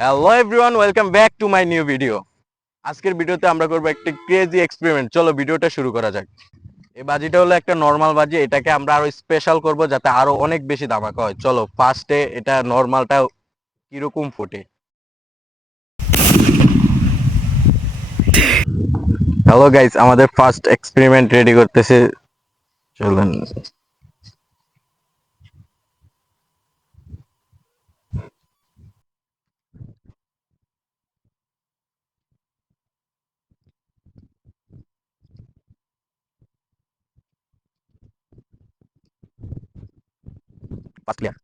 Hello everyone, welcome back to my new video. আজকের ভিডিওতে আমরা করবো একটা ক্রেজি এক্সপেরিমেন্ট। চলো ভিডিওটা শুরু করা যাক। এই বাজিটা হলো একটা নর্মাল বাজি, এটাকে আমরা আরো স্পেশাল করব যাতে আরো অনেক বেশি ধামাকা হয়। চলো ফার্স্টে এটা নর্মালটা কিরকম ফোটে। হ্যালো গাইস, আমাদের ফার্স্ট এক্সপেরিমেন্ট রেডি করতেছে। চলুন। First clear.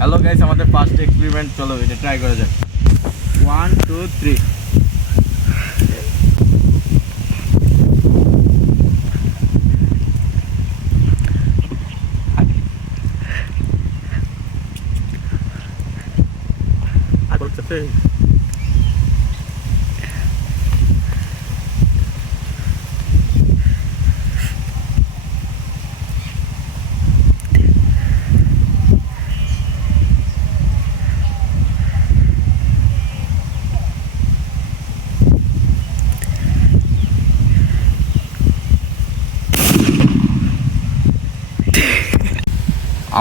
হ্যালো গাইস, আমাদের ফার্স্ট এক্সপেরিমেন্ট, চলো এটা ট্রাই করা যাক। 1 2 3। আর বলতেছে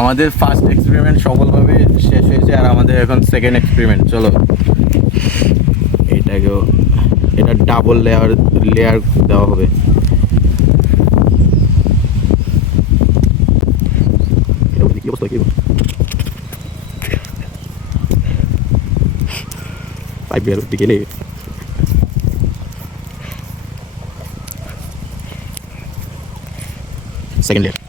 আমাদের ফার্স্ট এক্সপেরিমেন্ট সফলভাবে শেষ হয়েছে, আর আমাদের এখন সেকেন্ড এক্সপেরিমেন্ট। চলো এটাকেও, এটা ডাবল লেয়ার লেয়ার দেওয়া হবে। কি অবস্থা, কি পাইপ বের দিকে নেই। Second layer.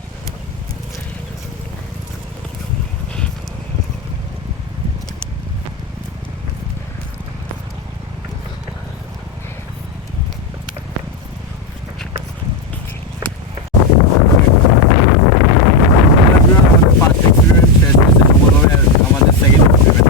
ফার্স্ট এক্সপেরিমেন্ট শেষ হয়েছে সফলভাবে, আমাদের সেকেন্ড এক্সপেরিমেন্ট।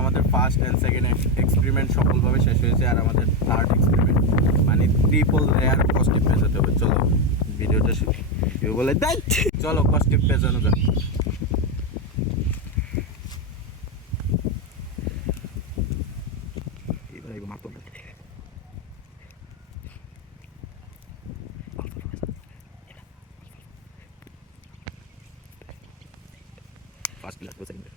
আমাদের ফার্স্ট অ্যান্ড সেকেন্ড এক্সপেরিমেন্ট সফলভাবে শেষ হয়েছে, আর আমাদের থার্ড এক্সপেরিমেন্ট মানে ট্রিপল লেয়ার কস্টিপ পেঁচাতে হবে। চলো ভিডিওটা কেউ বলে দেয়, চলো কস্টিপ পেঁচানো যাক। First layer, second layer,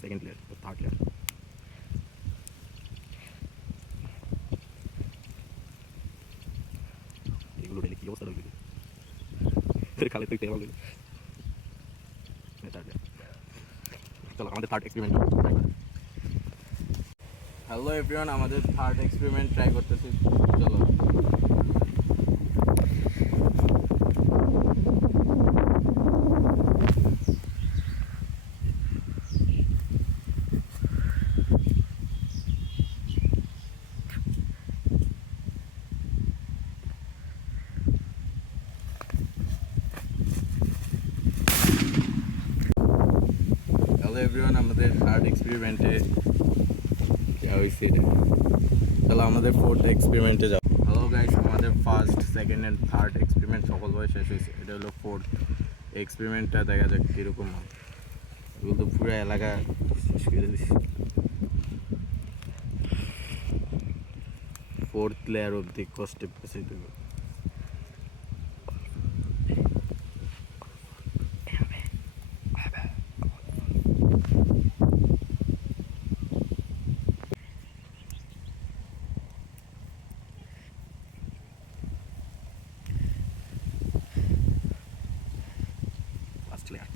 second layer, third layer. এগুলো ডেলে কি অবস্থা রইল, খালি তুই টেবিল। চলো আমাদের থার্ড এক্সপেরিমেন্ট। হ্যালো এভরিওয়ান, আমাদের থার্ড এক্সপেরিমেন্ট ট্রাই করতেছি। চলো হ্যালো এভরিওয়ান, আমাদের থার্ড এক্সপেরিমেন্টে হয়েছে এটা। চলো আমাদের ফোর্থ এক্সপেরিমেন্টে যাও। হ্যালো গাইস, আমাদের first second and third experiment সফলভাবে শেষ হয়েছে। এটা হলো ফোর্থ এক্সপেরিমেন্টটা, দেখা যাক কীরকম হয়। এগুলো তো পুরো এলাকা শেষ করে দিচ্ছি। ফোর্থ লেয়ার অব্দি কষ্টে পেঁচাইতে হবে। ফার্স্ট লেয়ার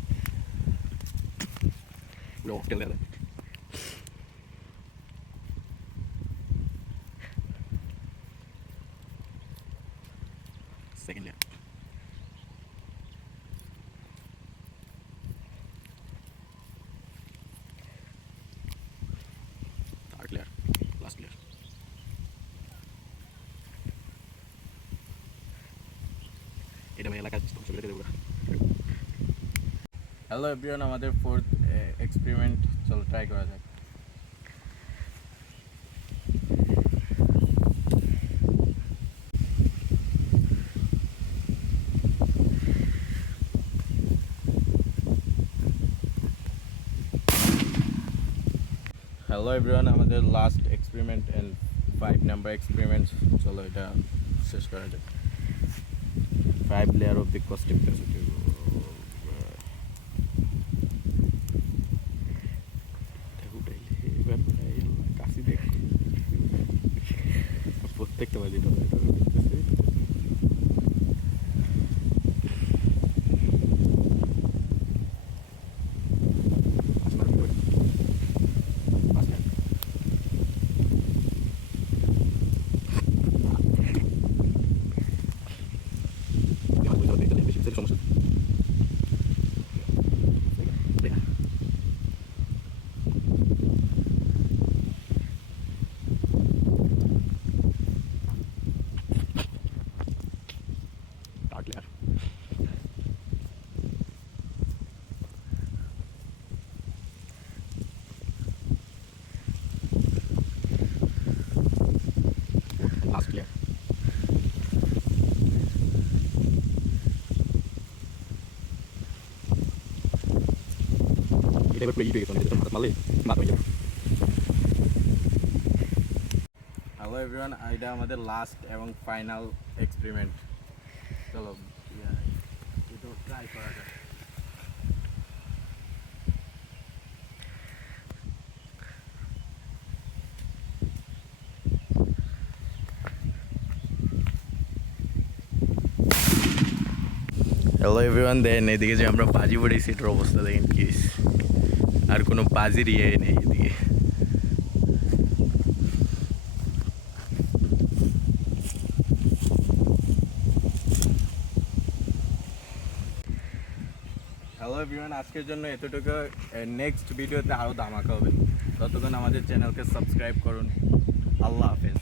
পুরো হোটেল লেয়ার। Second layer. এটা ভাই এলাকা ধ্বংস করে দেবো। হ্যালো এভরিওয়ান, আমাদের ফোর্থ এক্সপেরিমেন্ট, চলো ট্রাই করা যাক। হ্যালো এভরিওয়ান, আমাদের last experiment and 5 number experiment, চলো এটা শেষ করা যাক। 5 layer of the caustic positive. কাশি দেখ প্রত্যেকটা বাজি সমস্যা। Art last layer. এটা এবার পুরো ইট হয়ে গেছে, এটা মাথা মারলে মাথা হয়ে যাবে। হ্যালো এভরিওয়ান, এটা আমাদের লাস্ট এবং ফাইনাল এক্সপেরিমেন্ট, চলো এটা ট্রাই করা যাক। হ্যালো এভরিওয়ান, দেন এদিকে যে আমরা বাজি পড়েছি এটার অবস্থা দেখেন কি হয়েছে। আর কোনো বাজির ইয়ে নেই এদিকে। হ্যালো এভরিওয়ান, আজকের জন্য এতটুকু। নেক্সট ভিডিওতে আরও ধামাকা হবে, ততক্ষণ আমাদের চ্যানেলকে সাবস্ক্রাইব করুন। আল্লাহ হাফেজ।